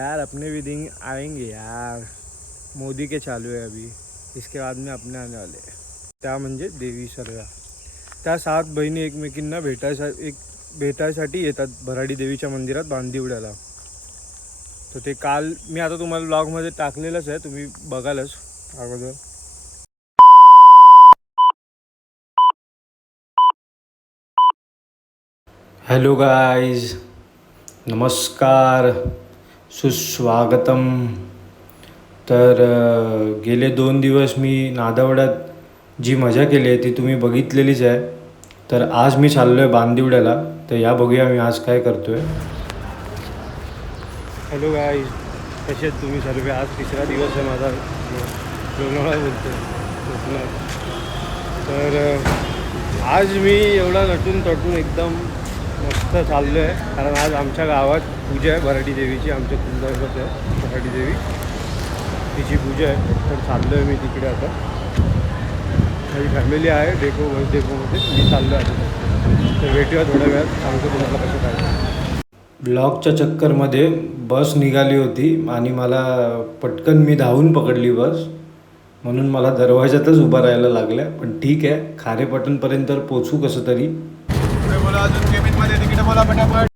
यार अपने भी दिन आएंगे यार। मोदी के चालू है अभी। इसके बाद में अपने आने वाले त्या म्हणजे? देवी सर्व त्या सात बहिणी एकमेकींना भेटायसा एक भेटायसाठी येतात भराडी देवीच्या मंदिरात बांदिवड्याला तर ते काल मी आता तुम्हाला ब्लॉगमध्ये टाकलेलंच आहे. तुम्ही बघालच अगोदर. हॅलो गाईज नमस्कार. सुस्वागतम. तर गेले दोन दिवस मी नादावड्यात जी मजा केली आहे ती तुम्ही बघितलेलीच आहे. तर आज मी चाललो आहे बांदिवड्याला. तर या बघूया मी आज काय करतो आहे हॅलो गाईज कसे तुम्ही सर्व? आज तिसरा दिवस आहे माझा. लोणावळा बोलतो तर आज मी एवढा नटून तटून एकदम मस्त चाललो आहे कारण आज आमच्या गावात पूजा आहे भराठी देवीची. आमच्या कुलदैवत आहे भराठी देवी. तिची पूजा आहे. तर चाललो आहे मी तिकडे आता. माझी फॅमिली आहे डेको बस डेपोमध्ये मी चाललो आहे तर भेटूया थोड्या वेळात. सांगतो तुम्हाला कसं काय. ब्लॉकच्या चक्करमध्ये बस निघाली होती आणि मला पटकन मी धावून पकडली बस. म्हणून मला दरवाजातच उभा राहायला लागल्या पण ठीक आहे खारेपटणपर्यंत पोचू कसं तरी. अजून केबिनमध्ये तिकीट बोला पटापट.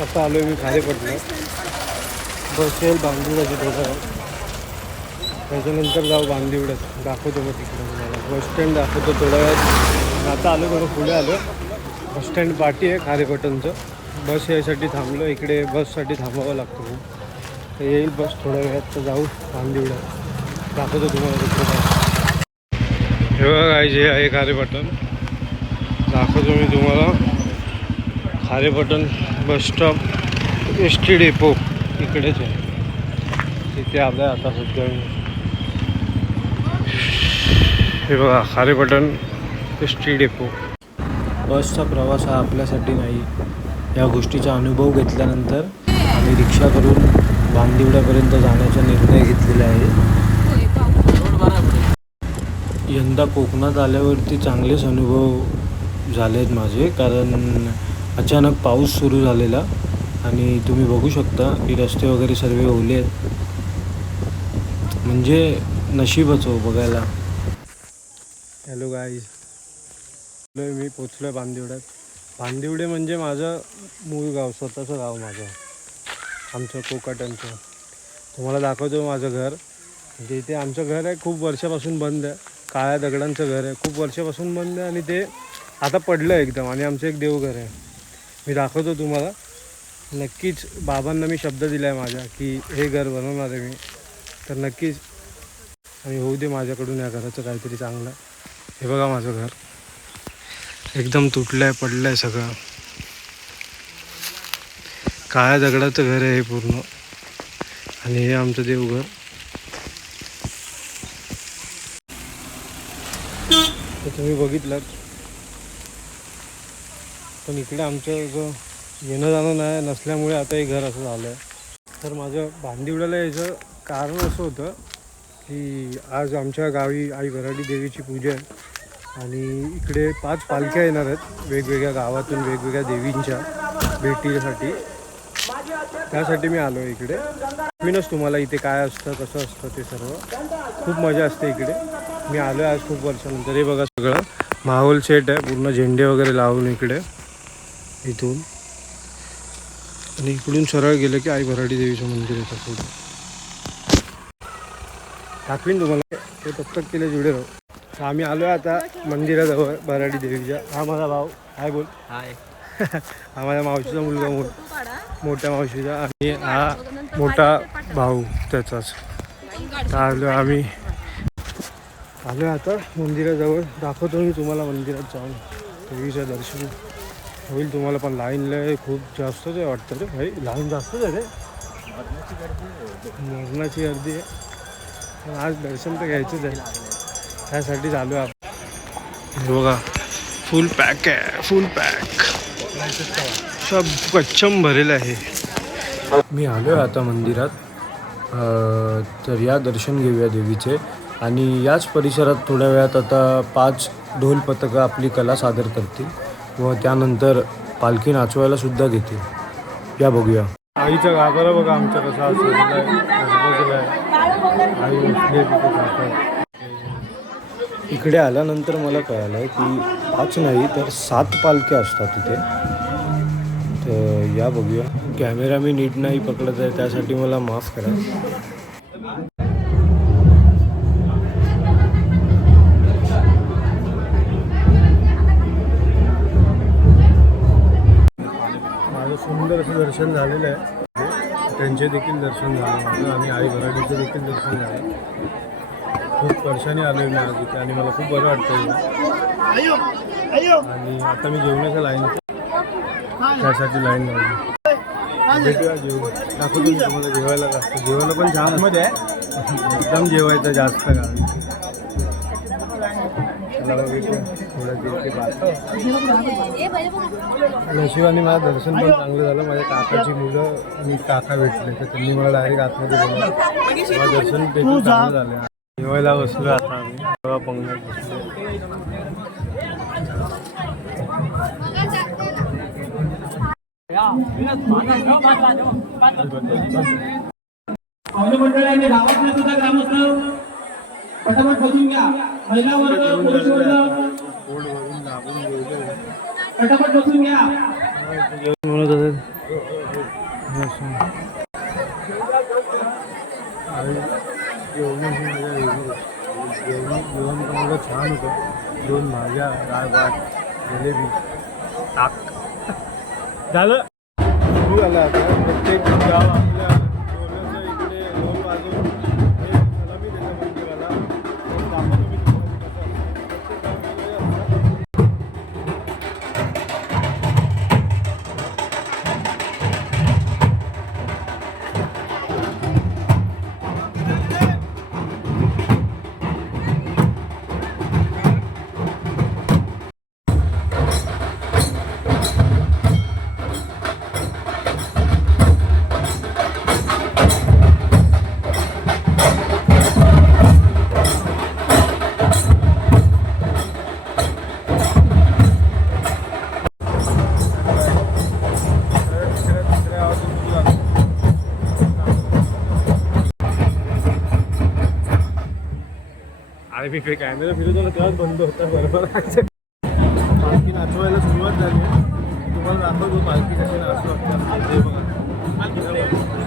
आता आलो मी खारेपटणं बसेल बांदिवडाची थोडं त्याच्यानंतर जाऊ बांदिवड्यात दाखवतो मग तिकडे तुम्हाला. बस स्टँड दाखवतो थोड्या वेळात. आता आलो बरं पुढे आलो बस स्टँड पाठी आहे खारेपटनचं बस यासाठी थांबलो. इकडे बससाठी थांबावं लागतं. तर येईल बस थोड्या वेळात तर जाऊ. बांदिवड्यात दाखवतो तुम्हाला हे बघा जे आहे खारेपटण दाखवतो मी तुम्हाला. Kharepatan bus stop S T depot इकडेच आहे. तिथे आलं आहे आता सध्या हे बघा खारेपटण एस टी डेपो बसचा प्रवास हा आपल्यासाठी नाही. या गोष्टीचा अनुभव घेतल्यानंतर आम्ही रिक्षा करून बांदिवड्यापर्यंत जाण्याचा निर्णय घेतलेला आहे. यंदा कोकणात आल्यावरती चांगलेच अनुभव झाले आहेत माझे कारण अचानक पाऊस सुरू झालेला आणि तुम्ही बघू शकता की रस्ते वगैरे सर्व ओले आहेत. म्हणजे नशीबच हो बघायला. हॅलो गाईज मी पोचलो आहे बांदिवड्यात. बांदिवडे म्हणजे माझं मूळ गाव स्वतःचं गाव माझं. आमचं कोकाटनचं. तुम्हाला दाखवतो माझं घर. म्हणजे इथे आमचं घर आहे खूप वर्षापासून बंद आहे. काळ्या दगडांचं घर आहे खूप वर्षापासून बंद आहे आणि ते आता पडलं आहे एकदम आणि आमचं एक देवघर आहे. मी दाखवतो तुम्हाला. नक्कीच बाबांना मी शब्द दिला आहे माझ्या की हे घर बनवणार आहे मी. तर नक्कीच आणि होऊ दे माझ्याकडून या घराचं काहीतरी चांगलं. हे बघा माझं घर. एकदम तुटलं आहे पडलं आहे सगळं. काळ्या दगडाचं घर आहे पूर्ण. आणि हे आमचं देवघर. तर तुम्ही बघितलं पण इकडे आमचं जो येणं जाणं नाही नसल्यामुळे आता हे घर असं झालं आहे तर माझं भांदिवड्याला यायचं कारण असं होतं की आज आमच्या गावी आई वराडी देवीची पूजा आहे. आणि इकडे पाच पालख्या येणार आहेत. वेगवेगळ्या गावातून वेगवेगळ्या देवींच्या भेटीसाठी. त्यासाठी मी आलो आहे इकडे. मीनच तुम्हाला इथे काय असतं कसं असतं ते सर्व? खूप मजा असते इकडे. मी आलो आहे आज खूप वर्षानंतर. हे बघा सगळं. माहोल सेट आहे. पूर्ण झेंडे वगैरे लावून इकडे. इथून. आणि इकडून सरळ गेलं की आई भराडी देवीचं मंदिर येतं पुढे. दाखवीन तुम्हाला. ते तब केले जुडे राहू तर आम्ही आलो आहे आता मंदिराजवळ भराडी देवीच्या. हा माझा भाऊ. हाय बोल. हाय. माझ्या मावशीचा मुलगा मोठ मोठ्या मावशीचा आणि हा मोठा भाऊ त्याचाच. आलो आम्ही. आलो आता मंदिराजवळ. दाखवतो मी तुम्हाला मंदिरात जाऊन. देवीचं दर्शन. होईल तुम्हाला पण लाईन लय खूप जास्तच आहे वाटतं रे भाई. लाईन जास्तच आहे रे. मरणाची गर्दी आहे. पण आज दर्शन तर घ्यायचंच आहे. त्यासाठी चालू आहे आपण. हे बघा फुल पॅक आहे फुल पॅक सब कच्चम भरेल आहे. मी आलो आहे आता मंदिरात. अ, तर या दर्शन घेऊया देवीचे. आणि याच परिसरात थोड्या वेळात आता पाच ढोल पथकं आपली कला सादर करतील व त्यानंतर पालखी नाचवायला सुद्धा घेतील. या बघूया. आईचा गाभारा बघा आमच्या कसा आई इकडे आल्यानंतर मला कळालं आहे की पाच नाही तर सात पालख्या असतात तिथे तर या बघूया. कॅमेरा मी नीट नाही पकडत आहे त्यासाठी मला माफ करा. माझं सुंदर असं दर्शन झालेलं आहे. त्यांचे देखील दर्शन झालं माझं आणि आई भराडीचं देखील दर्शन झालं. खूप वर्षाने आलो मी आज इथे आणि मला खूप बरं वाटतं आणि आता मी जेवणाच्या लाईन त्यासाठी लाईन लावली भेटूया जेवू दाखवतो मी तुम्हाला जेवायला जास्त. जेवायला पण छानमध्ये? एकदम जेवायचं जास्त बात नशिबाने मला दर्शन पण चांगलं झालं. माझ्या काकाची मुलं आणि काका भेटले. तर त्यांनी मला डायरेक्ट आतमध्ये बोलवलं. मला दर्शन देखील चांगलं झालं जेवायला बसलो आता आम्ही तेव्हा पंगत बसलो पाहुणे मंडळाने गावातले सुद्धा ग्रामस्थ पटापट बसून घ्या महिला वर्ग पुरुष वर्ग पोट भरून दाबून जेवलो पटापट बसून घ्या जेवण म्हणत होते जेवण जेवण पण एवढं छान होतं. दोन भाज्या डाळ भात जिलेबी ताक. झालं? सुरू झालं आता. प्रत्येक गाव आपल्या अरे मी ते कॅमेरा फिरवतो ना तेव्हाच बंद होता बरोबर? पालखी नाचवायला सुरुवात झाली तुम्हाला दाखवतो पालखी कशी नाचवतात ते बघा.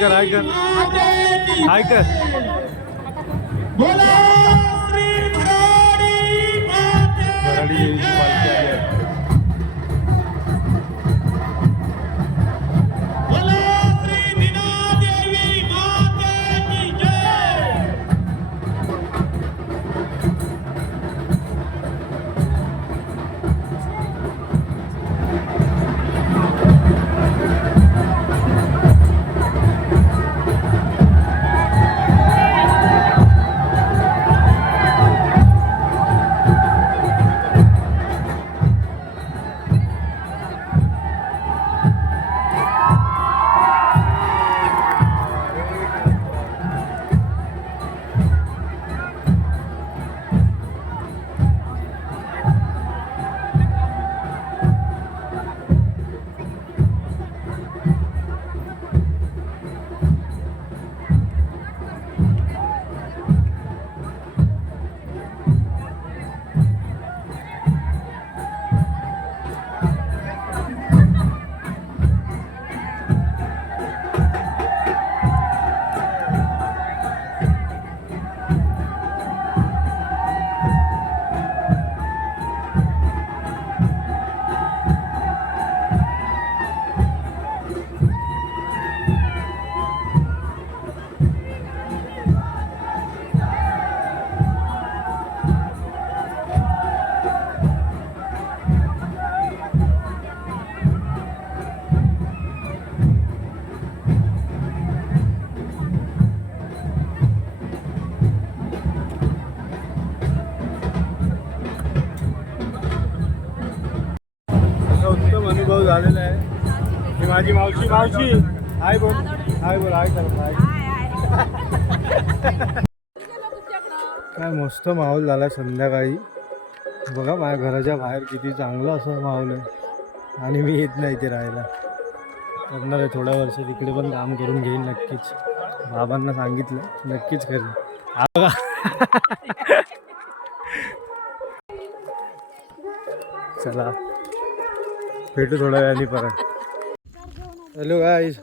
कर हाय कर हाय कर बोला श्री उत्तम झालेला आहे. ही माझी मावशी. मावशी हाय बोल. हाय बोल हाय कर हाय. काय मस्त माहोल झाला संध्याकाळी. बघा माझ्या घराच्या बाहेर किती चांगलं असं माहोल आहे. आणि मी येत नाही ते राहायला. करणार आहे थोड्या वर्ष तिकडे पण काम करून घेईन नक्कीच. बाबांना सांगितलं नक्कीच करेन. बघा. चला. भेटू थोड्या वेळाने परत. हॅलो गाईज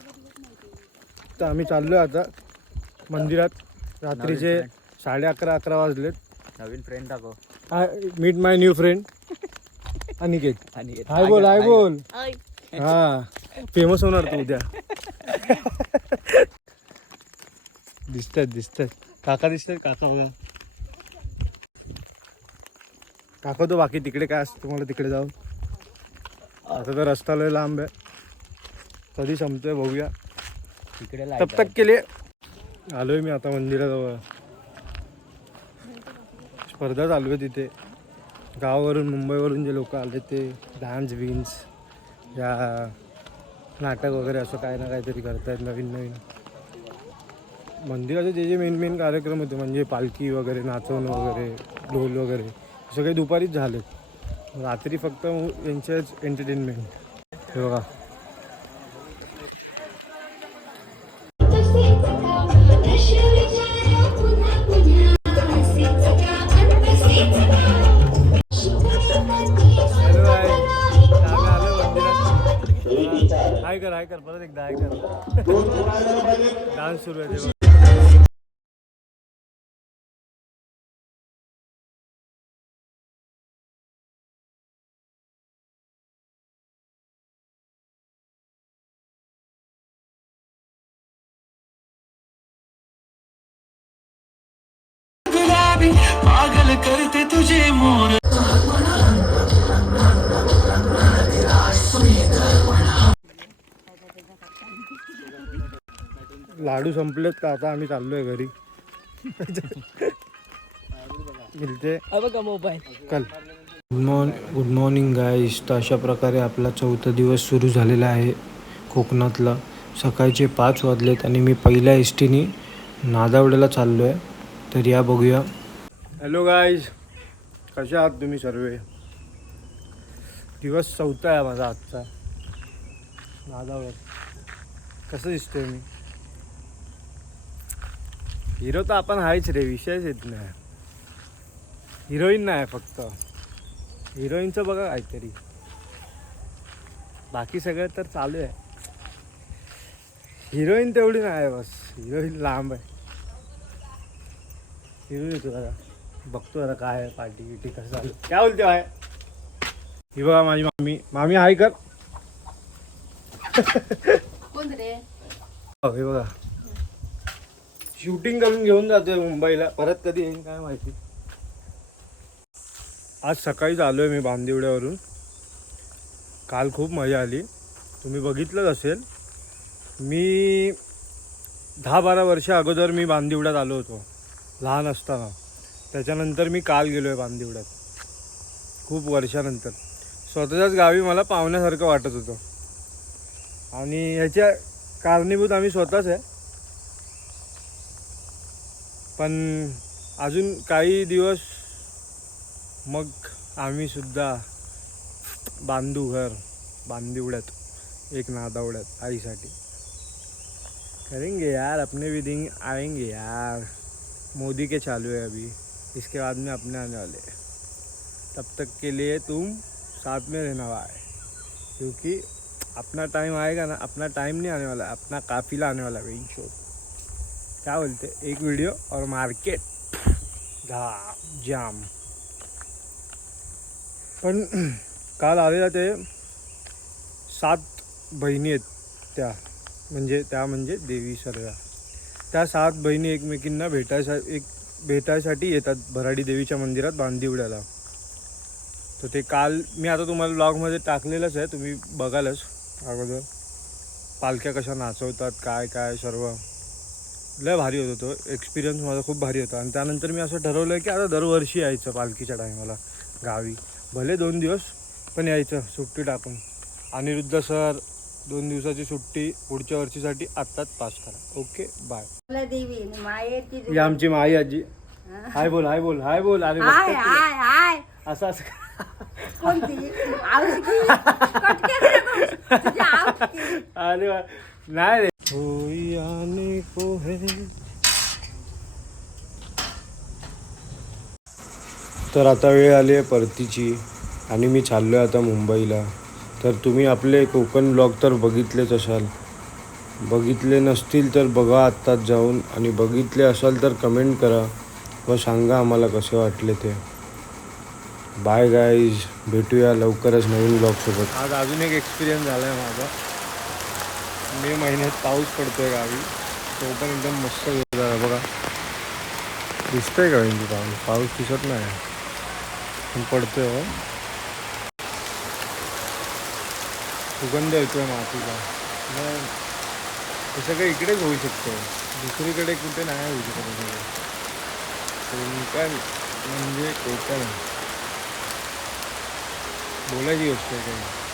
तर आम्ही चाललो आता मंदिरात. रात्रीचे साडे अकरा अकरा वाजलेत. नवीन फ्रेंड दाखव. Hi meet my new friend Aniket. आणि हाय बोल हाय बोल. हा फेमस होणार तू उद्या. दिसतात दिसतात काका दिसतात काका बघा. काका तो बाकी तिकडे काय असतं तुम्हाला तिकडे जाऊ आता तर रस्ता लय लांब आहे. कधी संपतोय बघूया. तिकडे तब तक के लिए आलोय मी आता मंदिराजवळ. स्पर्धा चालू आहे तिथे. गावावरून मुंबईवरून जे लोक आले ते डान्स बिन्स या नाटक वगैरे असं काय ना काहीतरी करतायत नवीन नवीन. मंदिराचे जे जे मेन मेन कार्यक्रम होते म्हणजे पालखी वगैरे नाचवणं वगैरे ढोल वगैरे सगळे दुपारीच झालेत. रात्री फक्त यांच्याच एंटरटेनमेंट हे बघा. हाय कर हाय कर परत एकदा हाय कर. डान्स सुरू आहे तुझे मोर. लाडू संपलेत का? आता आम्ही चाललोय घरी. मिळते कल. Good morning good morning guys तर अशा प्रकारे आपला चौथा दिवस सुरू झालेला आहे कोकणातला. सकाळचे पाच वाजलेत आणि मी पहिल्या एस टीने नादावड्याला चाललो आहे तर या बघूया. हॅलो गाईज कशा आहात तुम्ही सर्व? दिवस चौथा आहे माझा आजचा. नादावर. कसं दिसतोय मी? हिरो तर आपण आहेच रे विषयच येत नाही. हिरोईन नाही फक्त. हिरोईनचं बघा काहीतरी. बाकी सगळं तर चालू आहे. हिरोईन तेवढी नाही आहे बस. हिरोईन लांब आहे. हिरोईन येतो जरा. बघतो जरा काय आहे पार्टी बिटी कसं चालू काय बोलते आहे ही बघा माझी मामी. मामी हाय कर. कोण रे? हो, हे बघा. शूटिंग करून घेऊन जातोय मुंबईला. परत कधी येईन काय माहिती. आज सकाळीच आलोय मी बांदिवड्यावरून. काल खूप मजा आली. तुम्ही बघितलंच असेल. मी दहा बारा वर्ष अगोदर मी बांदिवड्यात आलो होतो लहान असताना. त्याच्यानंतर मी काल गेलो आहे बांदिवड्यात खूप वर्षानंतर. स्वतःच्याच गावी मला पाहुण्यासारखं वाटत होतं. आणि ह्याच्या कारणीभूत आम्ही स्वतःच आहे. पण अजून काही दिवस मग आम्ही सुद्धा बांधू घर बांदिवड्यात एक नादावड्यात आईसाठी. करेंगे यार अपने भी दिन आएंगे यार. मोदी के चालू है अभी. इसके बाद में अपने आने वाले। तब तक के लिए तुम साथ में रहना है क्योंकि अपना टाइम आएगा ना, अपना टाइम नहीं आने वाला, अपना काफिला आने वाला है शो क्या बोलते? एक वीडियो और मार्केट। जाम पण काल आलेला ते सात बहिणी आहेत त्या, म्हणजे त्या म्हणजे देवी सर्व त्या सात बहिणी एकमेकींना भेटायसा एक भेटायसाठी येतात भराडी देवीच्या मंदिरात बांदिवड्याला तर ते काल मी आता तुम्हाला ब्लॉगमध्ये टाकलेलंच आहे तुम्ही बघालच. अगोदर. पालख्या कशा नाचवतात काय काय सर्व. लय भारी होतं तो एक्सपिरियन्स माझा खूप भारी होता. आणि त्यानंतर मी असं ठरवलं की आता दरवर्षी यायचं पालखीच्या टायमाला गावी. भले दोन दिवस पण यायचं सुट्टी टाकून अनिरुद्ध सर दोन दिवसाची सुट्टी पुढच्या वर्षीसाठी आत्ताच पास करा. ओके बाय देवी मायेची ही आमची माई आजी. हाय बोल हाय बोल हाय बोल. अरे हाय बघतात तुला. हाय हाय. असं असं कोणती? आवडती? कटके नको. तुझी आवडती. अरे वा. नाही रे. होई आने को है तर आता वेळ आली आहे परतीची आणि मी चाललो आहे आता मुंबईला. तर तुम्ही आपले कोकण ब्लॉग तर बघितलेच असाल. बघितले नसतील तर बघा आत्ताच जाऊन आणि बघितले असाल तर कमेंट करा व सांगा आम्हाला कसे वाटले ते. बाय गाईज भेटूया लवकरच नवीन ब्लॉगसोबत आज अजून एक एक्सपिरियन्स झाला आहे माझा. मे महिन्यात पाऊस पडतो आहे गावी. तो पण एकदम मस्त झाला बघा. दिसतंय का म्हणजे पाऊस? पाऊस दिसत नाही. पण पडतोय हो सुगंध येतोय मातीचा. मग हे सगळं इकडेच होऊ शकतं. दुसरीकडे कुठे नाही होऊ शकत सगळं. म्हणजे कोकण बोलायची गोष्ट आहे काही.